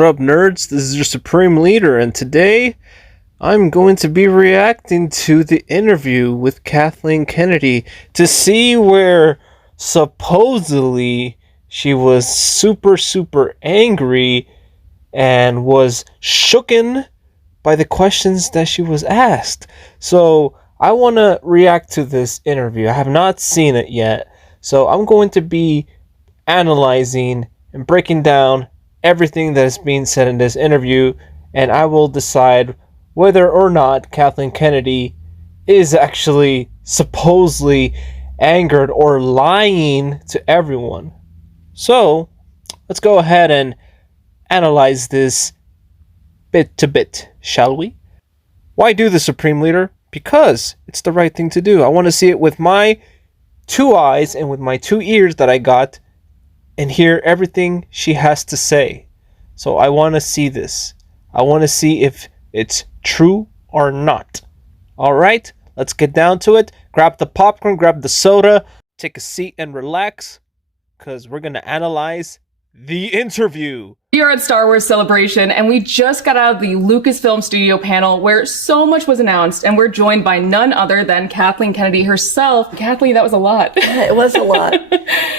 What up, nerds? This is your Supreme Leader, and today I'm going to be reacting to the interview with Kathleen Kennedy to see where supposedly she was super angry and was shooken by the questions that she was asked. So I want to react to this interview. I have not seen it yet, so I'm going to be analyzing and breaking down everything that is being said in this interview, and I will decide whether or not Kathleen Kennedy is actually supposedly angered or lying to everyone. So let's go ahead and analyze this bit to bit, shall we? Why do the Supreme Leader? Because it's the right thing to do. I want to see it with my 2 eyes and with my 2 ears that I got and hear everything she has to say. So I want to see this. I want to see if it's true or not. All right, let's get down to it. Grab the popcorn, grab the soda, take a seat and relax, because we're going to analyze the interview. We are at Star Wars Celebration, and we just got out of the Lucasfilm Studio panel where so much was announced, and we're joined by none other than Kathleen Kennedy herself. Kathleen, that was a lot. Yeah, it was a lot.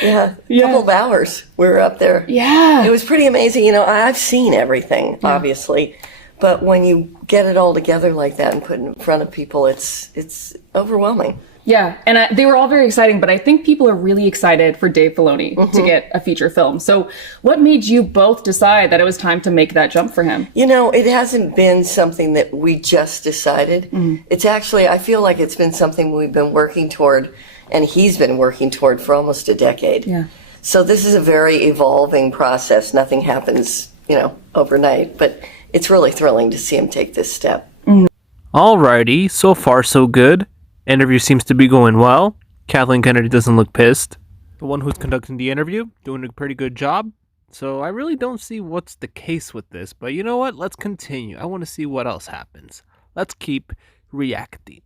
Yeah, couple of hours we were up there. Yeah. It was pretty amazing. You know, I've seen everything, obviously, but when you get it all together like that and put it in front of people, it's overwhelming. Yeah, and they were all very exciting, but I think people are really excited for Dave Filoni to get a feature film. So what made you both decide that it was time to make that jump for him? You know, it hasn't been something that we just decided. It's actually, I feel like it's been something we've been working toward, and he's been working toward for almost a decade. Yeah. So this is a very evolving process. Nothing happens, you know, overnight, but it's really thrilling to see him take this step. Alrighty, so far so good. Interview seems to be going well. Kathleen Kennedy doesn't look pissed. The one who's conducting the interview, doing a pretty good job. So I really don't see what's the case with this. But you know what? Let's continue. I want to see what else happens. Let's keep reacting.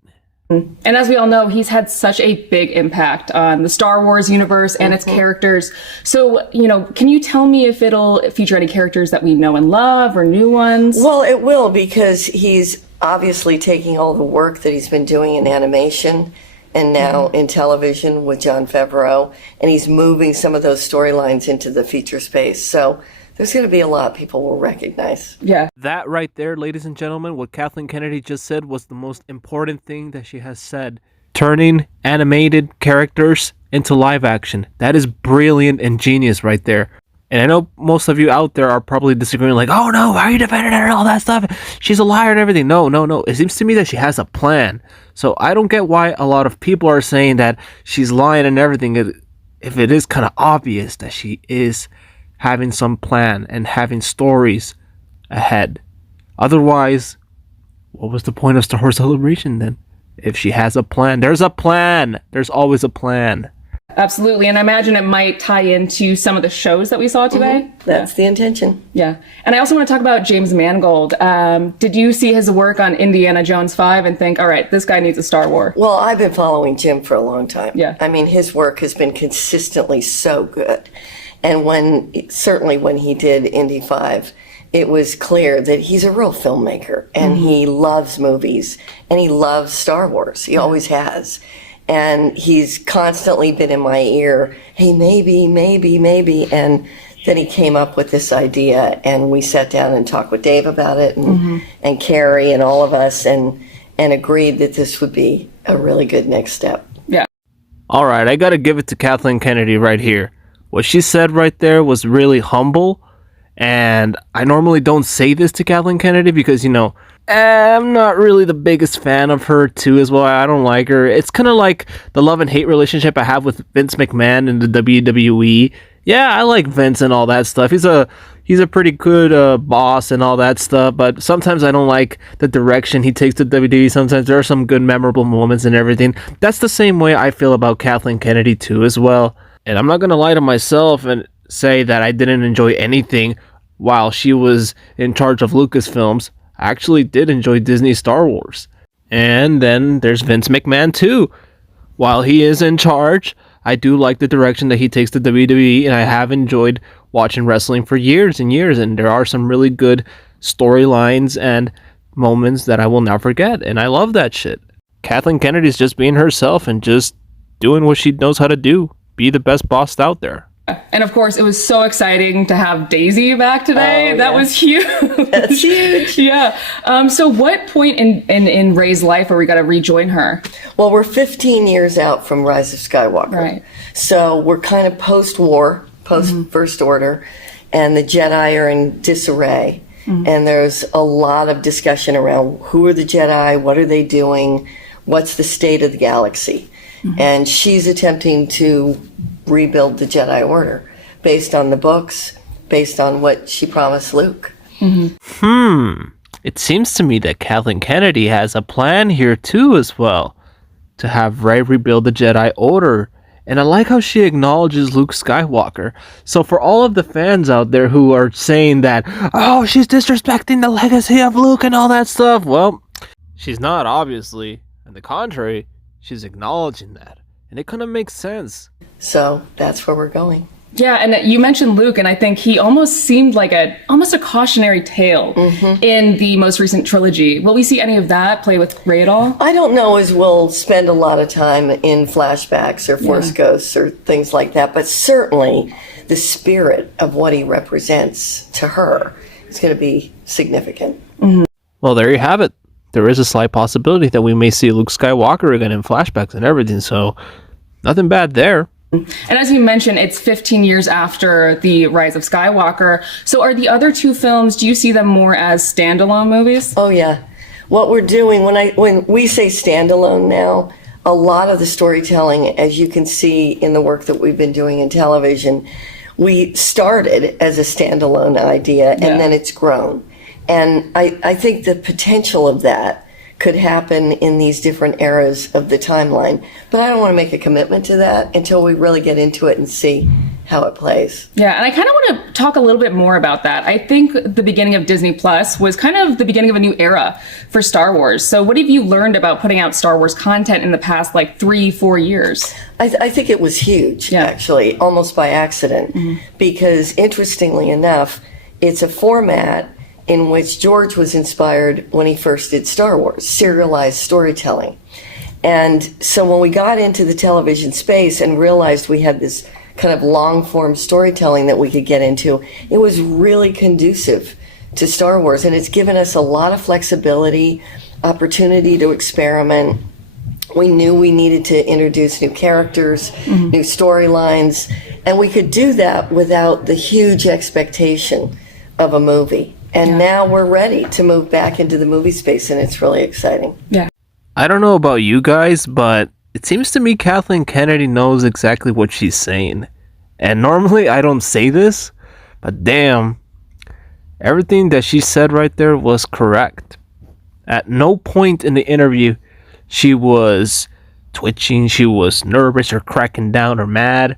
And as we all know, he's had such a big impact on the Star Wars universe and its characters. So, you know, can you tell me if it'll feature any characters that we know and love or new ones? Well, it will, because he's obviously taking all the work that he's been doing in animation and now in television with Jon Favreau, and he's moving some of those storylines into the feature space. So there's going to be a lot people will recognize. Yeah. That right there, ladies and gentlemen, what Kathleen Kennedy just said was the most important thing that she has said. Turning animated characters into live action. That is brilliant and genius right there. And I know most of you out there are probably disagreeing, like, oh no, why are you defending her and all that stuff? She's a liar and everything. No. It seems to me that she has a plan. So I don't get why a lot of people are saying that she's lying and everything, if it is kind of obvious that she is having some plan and having stories ahead. Otherwise, what was the point of Star Wars Celebration then? If she has a plan, there's a plan. There's always a plan. Absolutely, and I imagine it might tie into some of the shows that we saw today. That's the intention. Yeah, and I also want to talk about James Mangold. Did you see his work on Indiana Jones 5 and think, all right, this guy needs a Star Wars? Well, I've been following Jim for a long time. Yeah. I mean, his work has been consistently so good. And certainly when he did Indy 5, it was clear that he's a real filmmaker, and he loves movies, and he loves Star Wars. He always has. And he's constantly been in my ear, hey, maybe. And then he came up with this idea, and we sat down and talked with Dave about it, and Carrie and all of us, and agreed that this would be a really good next step. Yeah. All right, I got to give it to Kathleen Kennedy right here. What she said right there was really humble. And I normally don't say this to Kathleen Kennedy because, you know, I'm not really the biggest fan of her too as well. I don't like her. It's kind of like the love and hate relationship I have with Vince McMahon in the WWE. Yeah, I like Vince and all that stuff. He's a pretty good boss and all that stuff, but sometimes I don't like the direction he takes the WWE. Sometimes there are some good memorable moments and everything. That's the same way I feel about Kathleen Kennedy too as well. And I'm not going to lie to myself and say that I didn't enjoy anything while she was in charge of Lucasfilms. I actually did enjoy Disney Star Wars. And then there's Vince McMahon too. While he is in charge, I do like the direction that he takes the WWE, and I have enjoyed watching wrestling for years and years, and there are some really good storylines and moments that I will never forget, and I love that shit. Kathleen Kennedy's just being herself and just doing what she knows how to do. Be the best boss out there. And of course, it was so exciting to have Daisy back today. Oh, that yeah. was huge. That's huge. Yeah. So what point in Rey's life are we going to rejoin her? Well, we're 15 years out from Rise of Skywalker. Right. So we're kind of post-war, post-First Order, and the Jedi are in disarray. And there's a lot of discussion around who are the Jedi, what are they doing, what's the state of the galaxy. And she's attempting to rebuild the Jedi Order based on the books, based on what she promised Luke. It seems to me that Kathleen Kennedy has a plan here too as well, to have Rey rebuild the Jedi Order. And I like how she acknowledges Luke Skywalker. So for all of the fans out there who are saying that, oh, she's disrespecting the legacy of Luke and all that stuff, well, she's not, obviously. On the contrary, she's acknowledging that. And it kind of makes sense. So that's where we're going. Yeah, and you mentioned Luke, and I think he almost seemed like almost a cautionary tale in the most recent trilogy. Will we see any of that play with Rey at all? I don't know as we'll spend a lot of time in flashbacks or Force Ghosts or things like that, but certainly the spirit of what he represents to her is going to be significant. Well, there you have it. There is a slight possibility that we may see Luke Skywalker again in flashbacks and everything, so nothing bad there. And as you mentioned, it's 15 years after the Rise of Skywalker. So are the other two films, do you see them more as standalone movies? Oh yeah. What we're doing when we say standalone now, a lot of the storytelling, as you can see in the work that we've been doing in television, we started as a standalone idea and then it's grown. And I think the potential of that could happen in these different eras of the timeline. But I don't want to make a commitment to that until we really get into it and see how it plays. Yeah, and I kind of want to talk a little bit more about that. I think the beginning of Disney Plus was kind of the beginning of a new era for Star Wars. So what have you learned about putting out Star Wars content in the past, 3-4 years? I think it was huge, actually, almost by accident. Because interestingly enough, it's a format in which George was inspired when he first did Star Wars, serialized storytelling. And so when we got into the television space and realized we had this kind of long-form storytelling that we could get into, it was really conducive to Star Wars. And it's given us a lot of flexibility, opportunity to experiment. We knew we needed to introduce new characters, new storylines, and we could do that without the huge expectation of a movie. And now we're ready to move back into the movie space, and it's really exciting. Yeah. I don't know about you guys, but it seems to me Kathleen Kennedy knows exactly what she's saying. And normally I don't say this, but damn, everything that she said right there was correct. At no point in the interview she was twitching, she was nervous or cracking down or mad.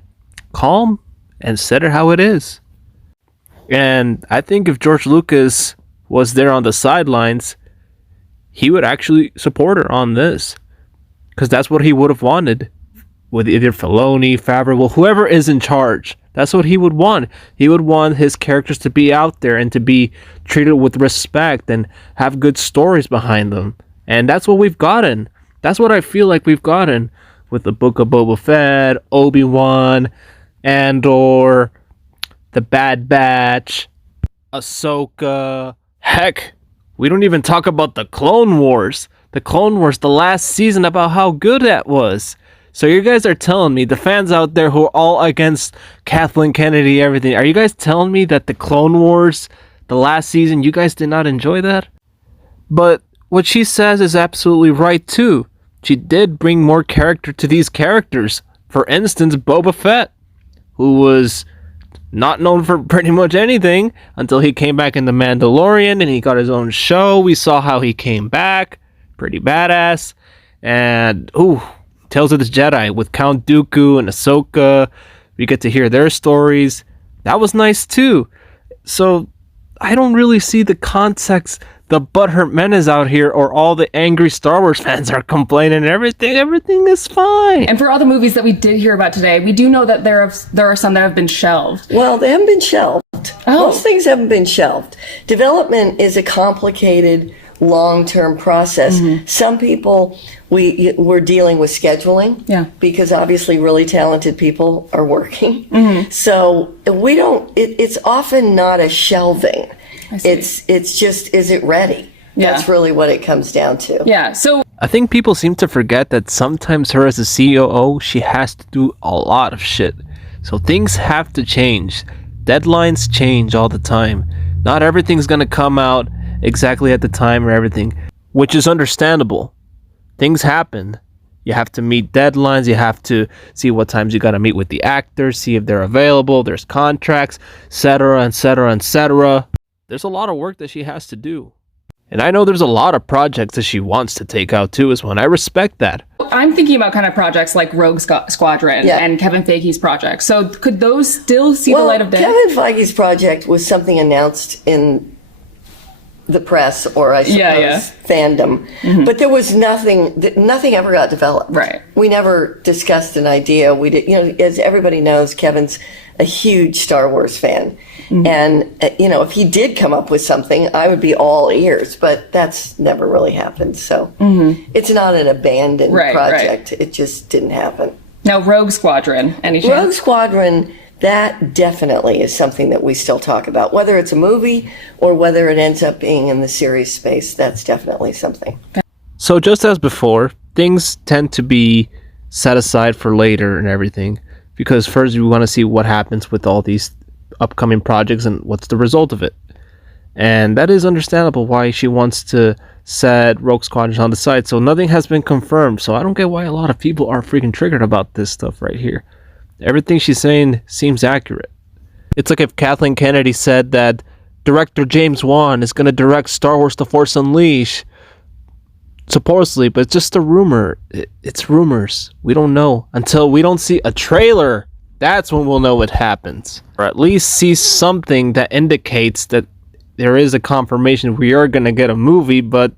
Calm and said it how it is. And I think if George Lucas was there on the sidelines, he would actually support her on this. Because that's what he would have wanted. With either Filoni, Favreau, whoever is in charge. That's what he would want. He would want his characters to be out there and to be treated with respect and have good stories behind them. And that's what we've gotten. That's what I feel like we've gotten with the Book of Boba Fett, Obi-Wan, Andor, The Bad Batch, Ahsoka. Heck, we don't even talk about the Clone Wars. The Clone Wars, the last season, about how good that was. So you guys are telling me, the fans out there who are all against Kathleen Kennedy, everything, are you guys telling me that the Clone Wars, the last season, you guys did not enjoy that? But what she says is absolutely right too. She did bring more character to these characters. For instance, Boba Fett, who was not known for pretty much anything until he came back in The Mandalorian and he got his own show. We saw how he came back. Pretty badass. And, Tales of the Jedi with Count Dooku and Ahsoka. We get to hear their stories. That was nice too. So I don't really see the context the butthurt menace out here or all the angry Star Wars fans are complaining everything is fine. And for all the movies that we did hear about today, we do know that there are some that have been shelved. Well, they haven't been shelved. Oh. Most things haven't been shelved. Development is a complicated, long-term process. Some people, we're dealing with scheduling. Yeah. Because obviously really talented people are working. So we don't, it's often not a shelving. It's just, is it ready? Yeah. That's really what it comes down to. Yeah, so I think people seem to forget that sometimes her as a COO, she has to do a lot of shit. So things have to change. Deadlines change all the time. Not everything's gonna come out exactly at the time or everything, which is understandable. Things happen. You have to meet deadlines. You have to see what times you gotta meet with the actors, see if they're available. There's contracts, etc., etc., etc. There's a lot of work that she has to do. And I know there's a lot of projects that she wants to take out too as well, and I respect that. I'm thinking about kind of projects like Rogue Squadron and Kevin Feige's project. So could those still see the light of day? Kevin Feige's project was something announced in the press, or I suppose fandom, but there was nothing ever got developed. Right. We never discussed an idea. We did, as everybody knows, Kevin's a huge Star Wars fan. And, if he did come up with something, I would be all ears, but that's never really happened. So it's not an abandoned project. It just didn't happen. Now, Rogue Squadron, any chance? Rogue Squadron, that definitely is something that we still talk about. Whether it's a movie or whether it ends up being in the series space, that's definitely something. So just as before, things tend to be set aside for later and everything, because first we want to see what happens with all these upcoming projects and what's the result of it. And that is understandable why she wants to set Rogue Squadron on the side. So nothing has been confirmed. So I don't get why a lot of people are freaking triggered about this stuff right here. Everything she's saying seems accurate. It's like if Kathleen Kennedy said that director James Wan is going to direct Star Wars The Force Unleashed, supposedly, but it's just a rumor. It's rumors. We don't know. Until we don't see a trailer, that's when we'll know what happens. Or at least see something that indicates that there is a confirmation we are going to get a movie, but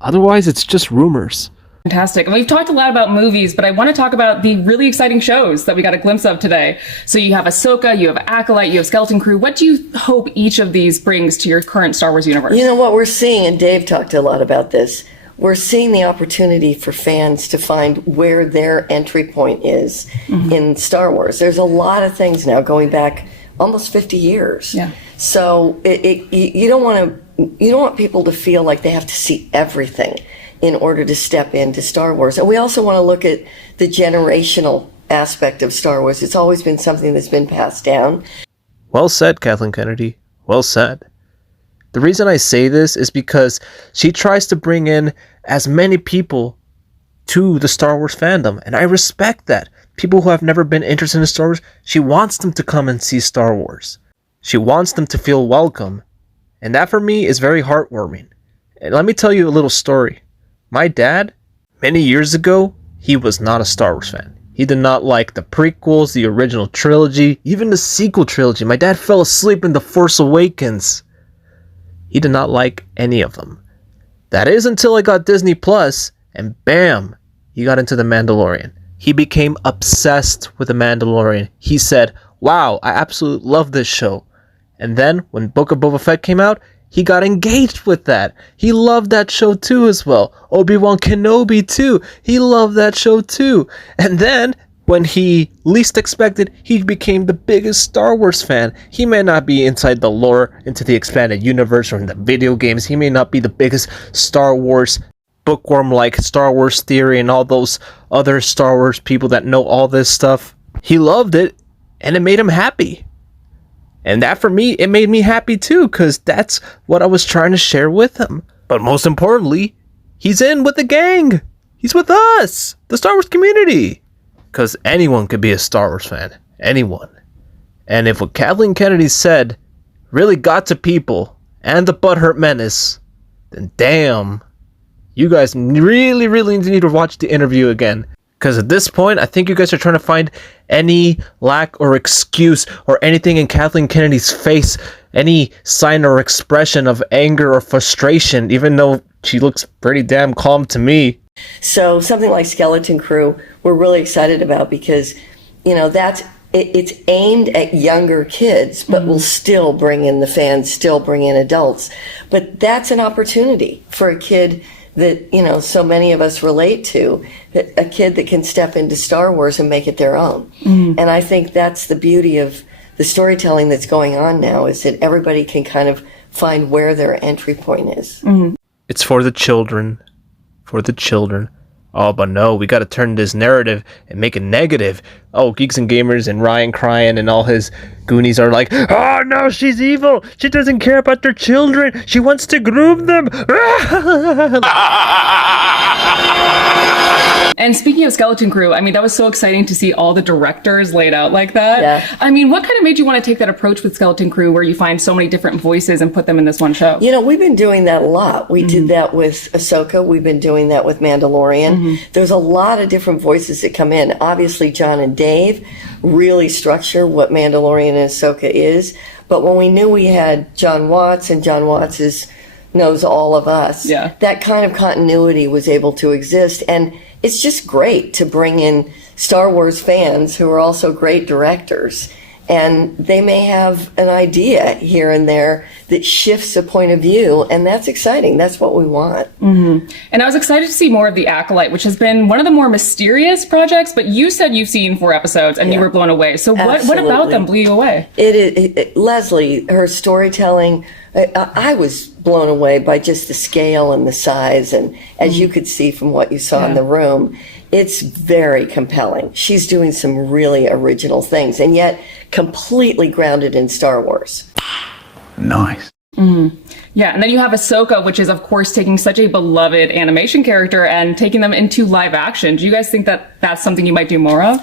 otherwise it's just rumors. Fantastic. And we've talked a lot about movies, but I want to talk about the really exciting shows that we got a glimpse of today. So you have Ahsoka, you have Acolyte, you have Skeleton Crew. What do you hope each of these brings to your current Star Wars universe? What we're seeing, and Dave talked a lot about this, we're seeing the opportunity for fans to find where their entry point is in Star Wars. There's a lot of things now going back almost 50 years. Yeah. So you don't want people to feel like they have to see everything in order to step into Star Wars. And we also want to look at the generational aspect of Star Wars. It's always been something that's been passed down. Well said, Kathleen Kennedy. Well said. The reason I say this is because she tries to bring in as many people to the Star Wars fandom, and I respect that. People who have never been interested in Star Wars, she wants them to come and see Star Wars. She wants them to feel welcome, and that for me is very heartwarming. And let me tell you a little story. My dad, many years ago, he was not a Star Wars fan. He did not like the prequels, the original trilogy, even the sequel trilogy. My dad fell asleep in The Force Awakens. He did not like any of them. That is until I got Disney Plus, and bam, he got into The Mandalorian. He became obsessed with The Mandalorian. He said, wow, I absolutely love this show. And then, when Book of Boba Fett came out, he got engaged with that. He loved that show too as well. Obi-Wan Kenobi too. He loved that show too. And then, when he least expected, he became the biggest Star Wars fan. He may not be inside the lore, into the expanded universe, or in the video games. He may not be the biggest Star Wars bookworm like Star Wars Theory and all those other Star Wars people that know all this stuff. He loved it, and it made him happy. And that for me, it made me happy too, because that's what I was trying to share with him. But most importantly, he's in with the gang. He's with us, the Star Wars community. Because anyone could be a Star Wars fan. Anyone. And if what Kathleen Kennedy said really got to people and the butthurt menace, then damn, you guys really need to watch the interview again. Because at this point, I think you guys are trying to find any lack or excuse or anything in Kathleen Kennedy's face, any sign or expression of anger or frustration, even though she looks pretty damn calm to me. So something like Skeleton Crew, we're really excited about because, it's aimed at younger kids, but will still bring in the fans, still bring in adults. But that's an opportunity for a kid that, so many of us relate to, a kid that can step into Star Wars and make it their own. And I think that's the beauty of the storytelling that's going on now, is that everybody can kind of find where their entry point is. It's for the children. For the children. Oh, but no, we got to turn this narrative and make it negative. Oh, Geeks and Gamers and Ryan crying and all his Goonies are like, oh no, she's evil. She doesn't care about their children. She wants to groom them. And speaking of Skeleton Crew, I mean, that was so exciting to see all the directors laid out like that. Yeah. I mean, what kind of made you want to take that approach with Skeleton Crew where you find so many different voices and put them in this one show? We've been doing that a lot. We did that with Ahsoka. We've been doing that with Mandalorian. There's a lot of different voices that come in. Obviously, John and Dave really structure what Mandalorian and Ahsoka is. But when we knew we had John Watts, and John Watts knows all of us, that kind of continuity was able to exist. And it's just great to bring in Star Wars fans who are also great directors. And they may have an idea here and there that shifts a point of view, and that's exciting. That's what we want. And I was excited to see more of The Acolyte, which has been one of the more mysterious projects, but you said you've seen 4 episodes and you were blown away. So what about them blew you away? Leslie, her storytelling, I was blown away by just the scale and the size, and as you could see from what you saw in the room, it's very compelling. She's doing some really original things, and yet completely grounded in Star Wars. Nice. Yeah, and then you have Ahsoka, which is, of course, taking such a beloved animation character and taking them into live action. Do you guys think that that's something you might do more of?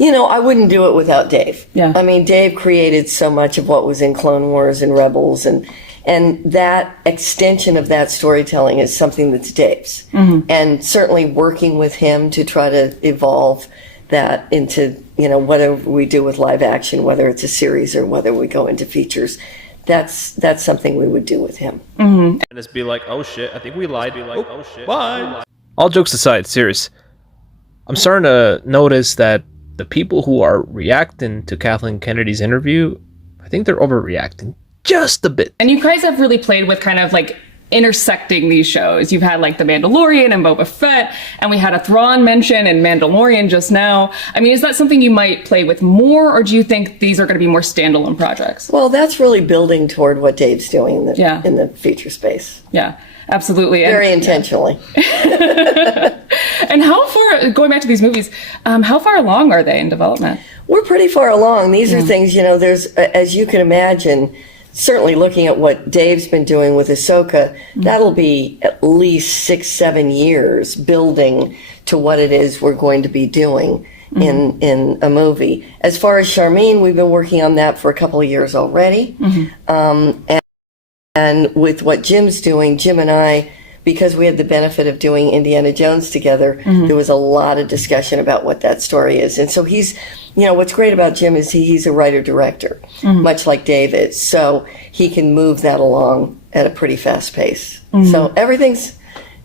I wouldn't do it without Dave. Yeah. I mean, Dave created so much of what was in Clone Wars and Rebels, and that extension of that storytelling is something that's Dave's. And certainly working with him to try to evolve that into, whatever we do with live action, whether it's a series or whether we go into features, that's something we would do with him. And just be like, oh shit, I think we lied. Be like, oh shit, bye. All jokes aside, serious. I'm starting to notice that the people who are reacting to Kathleen Kennedy's interview, I think they're overreacting just a bit. And you guys have really played with kind of like intersecting these shows. You've had like The Mandalorian and Boba Fett, and we had a Thrawn mention in Mandalorian just now. I mean, is that something you might play with more, or do you think these are going to be more standalone projects? Well, that's really building toward what Dave's doing in the feature space. Yeah, absolutely. Very intentionally. And how far, going back to these movies, how far along are they in development? We're pretty far along. These are things, there's, as you can imagine, certainly looking at what Dave's been doing with Ahsoka, that'll be at least 6-7 years building to what it is we're going to be doing in a movie. As far as Charmine, we've been working on that for a couple of years already. And with what Jim's doing, Jim and I, because we had the benefit of doing Indiana Jones together, there was a lot of discussion about what that story is. And so he's, what's great about Jim is he's a writer-director, much like Dave is. So he can move that along at a pretty fast pace. So everything's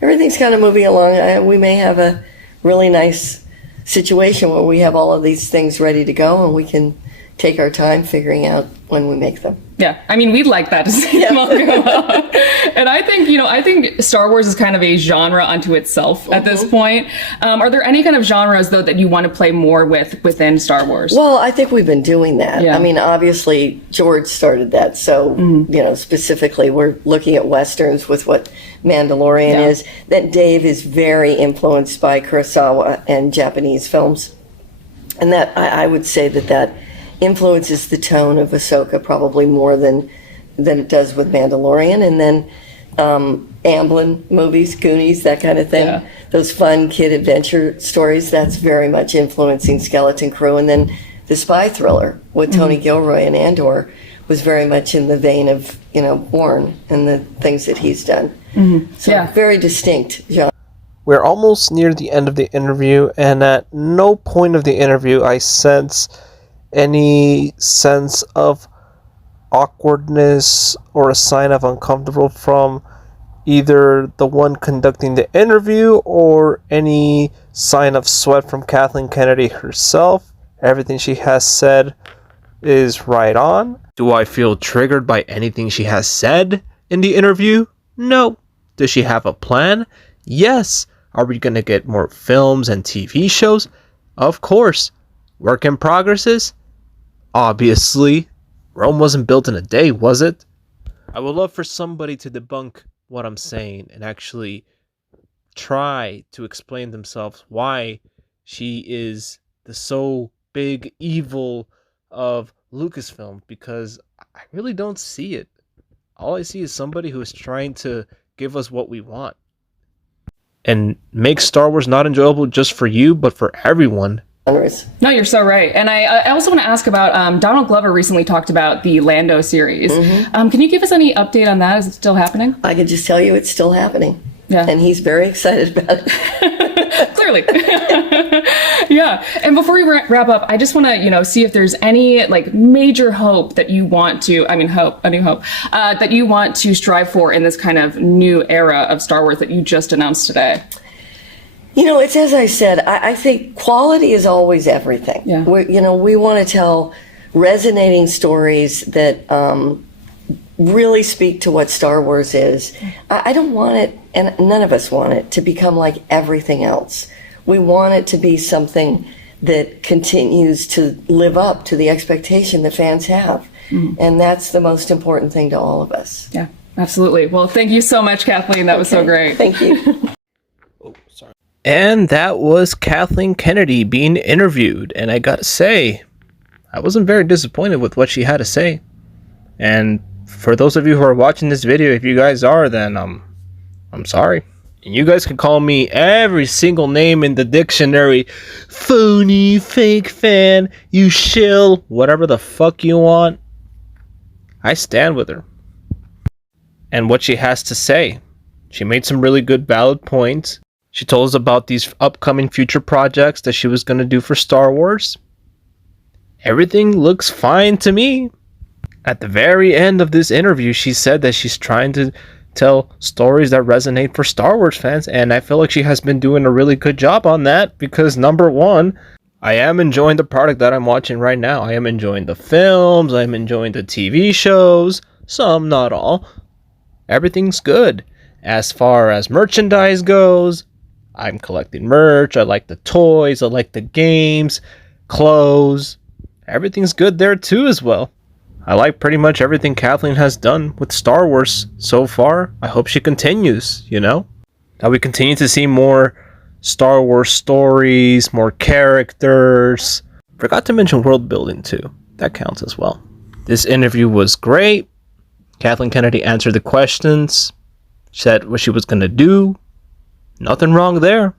kind of moving along. We may have a really nice situation where we have all of these things ready to go and we can take our time figuring out when we make them. Yeah, I mean, we'd like that to see them all go out. And I think Star Wars is kind of a genre unto itself at this point. Are there any kind of genres, though, that you want to play more within Star Wars? Well, I think we've been doing that. Yeah. I mean, obviously, George started that. So, specifically, we're looking at Westerns with what Mandalorian is. That Dave is very influenced by Kurosawa and Japanese films. And that, I would say that influences the tone of Ahsoka probably more than it does with Mandalorian. And then Amblin movies, Goonies, that kind of thing. Yeah. Those fun kid adventure stories, that's very much influencing Skeleton Crew. And then the spy thriller with Tony Gilroy and Andor was very much in the vein of, Bourne and the things that he's done. So very distinct genre. We're almost near the end of the interview, and at no point of the interview I sense any sense of awkwardness or a sign of uncomfortable from either the one conducting the interview or any sign of sweat from Kathleen Kennedy herself. Everything she has said is right on. Do I feel triggered by anything she has said in the interview? No. Does she have a plan? Yes. Are we going to get more films and TV shows? Of course. Work in progresses? Obviously. Rome wasn't built in a day, was it? I would love for somebody to debunk what I'm saying and actually try to explain themselves why she is the so big evil of Lucasfilm, because I really don't see it. All I see is somebody who is trying to give us what we want and make Star Wars not enjoyable just for you, but for everyone. No, you're so right. And I also want to ask about Donald Glover recently talked about the Lando series. Can you give us any update on that? Is it still happening? I can just tell you it's still happening. Yeah. And he's very excited about it. Clearly. Yeah. And before we wrap up, I just want to, see if there's any like major hope that you want to, a new hope, that you want to strive for in this kind of new era of Star Wars that you just announced today. It's as I said, I think quality is always everything. Yeah. We want to tell resonating stories that really speak to what Star Wars is. I don't want it, and none of us want it, to become like everything else. We want it to be something that continues to live up to the expectation that fans have. And that's the most important thing to all of us. Yeah, absolutely. Well, thank you so much, Kathleen. That was so great. Thank you. And that was Kathleen Kennedy being interviewed. And I gotta say, I wasn't very disappointed with what she had to say. And for those of you who are watching this video, if you guys are, then I'm sorry. And you guys can call me every single name in the dictionary. Phony, fake fan, you shill, whatever the fuck you want. I stand with her. And what she has to say. She made some really good valid points. She told us about these upcoming future projects that she was going to do for Star Wars. Everything looks fine to me. At the very end of this interview, she said that she's trying to tell stories that resonate for Star Wars fans, and I feel like she has been doing a really good job on that because, number one, I am enjoying the product that I'm watching right now. I am enjoying the films, I'm enjoying the TV shows, some, not all. Everything's good. As far as merchandise goes, I'm collecting merch, I like the toys, I like the games, clothes. Everything's good there too as well. I like pretty much everything Kathleen has done with Star Wars so far. I hope she continues, That we continue to see more Star Wars stories, more characters. Forgot to mention world building too. That counts as well. This interview was great. Kathleen Kennedy answered the questions, said what she was going to do. Nothing wrong there.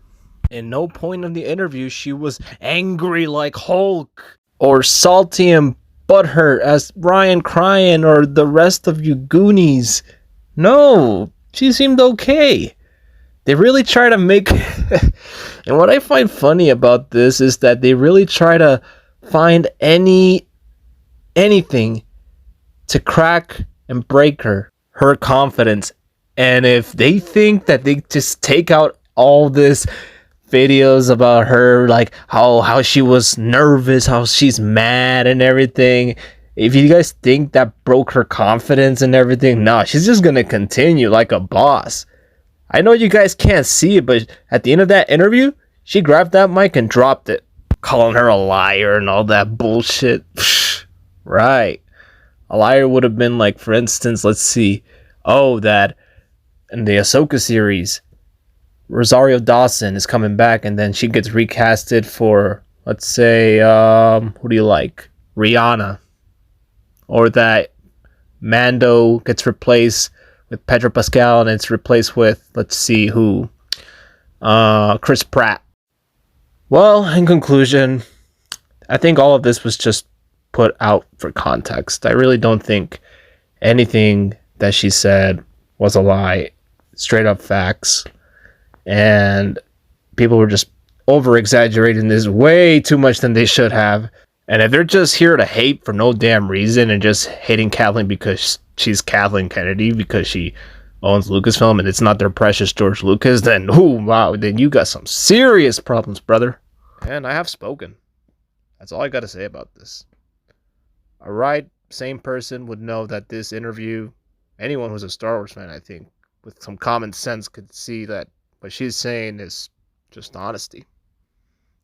In no point of the interview she was angry like Hulk or salty and butthurt as Ryan crying or the rest of you Goonies. No, she seemed okay. They really try to make... And what I find funny about this is that they really try to find anything to crack and break her confidence. And if they think that they just take out all this videos about her, like how she was nervous, how she's mad and everything, if you guys think that broke her confidence and everything, no, she's just gonna continue like a boss. I know you guys can't see it, but at the end of that interview, she grabbed that mic and dropped it, calling her a liar and all that bullshit. Right. A liar would have been like, for instance, let's see, that in the Ahsoka series, Rosario Dawson is coming back and then she gets recasted for, let's say, who do you like? Rihanna. Or that Mando gets replaced with Pedro Pascal and it's replaced with, let's see who, Chris Pratt. Well, in conclusion, I think all of this was just put out for context. I really don't think anything that she said was a lie. Straight up facts. and people were just over exaggerating this way too much than they should have. And if they're just here to hate for no damn reason and just hating Kathleen because she's Kathleen Kennedy, because she owns Lucasfilm and it's not their precious George Lucas, then wow, then you got some serious problems, brother. And I have spoken. That's all I got to say about this. A right, sane person would know that this interview, anyone who's a Star Wars fan, I think, with some common sense could see that what she's saying is just honesty.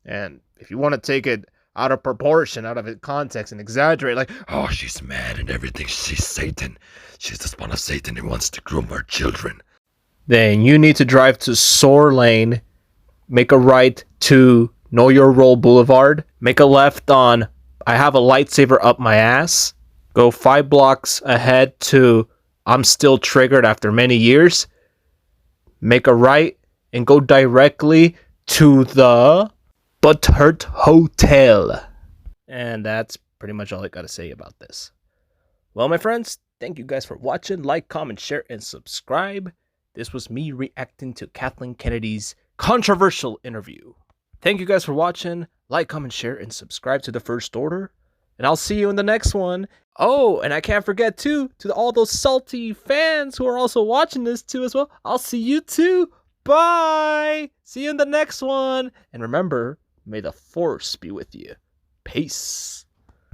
And if you want to take it out of proportion, out of its context, and exaggerate, like, Oh, she's mad and everything. She's Satan. She's the spawn of Satan and wants to groom our children. then you need to drive to Soar Lane, make a right to Know Your Role Boulevard, make a left on I Have a Lightsaber Up My Ass, go 5 blocks ahead to I'm Still Triggered After Many Years, make a right, and go directly to the Butthurt Hotel. And that's pretty much all I gotta say about this. Well, my friends, thank you guys for watching. Like, comment, share, and subscribe. This was me reacting to Kathleen Kennedy's controversial interview. Thank you guys for watching. Like, comment, share, and subscribe to The First Order. And I'll see you in the next one. Oh, and I can't forget, too, to all those salty fans who are also watching this, too, as well. I'll see you, too. Bye. See you in the next one. And remember, may the Force be with you. Peace.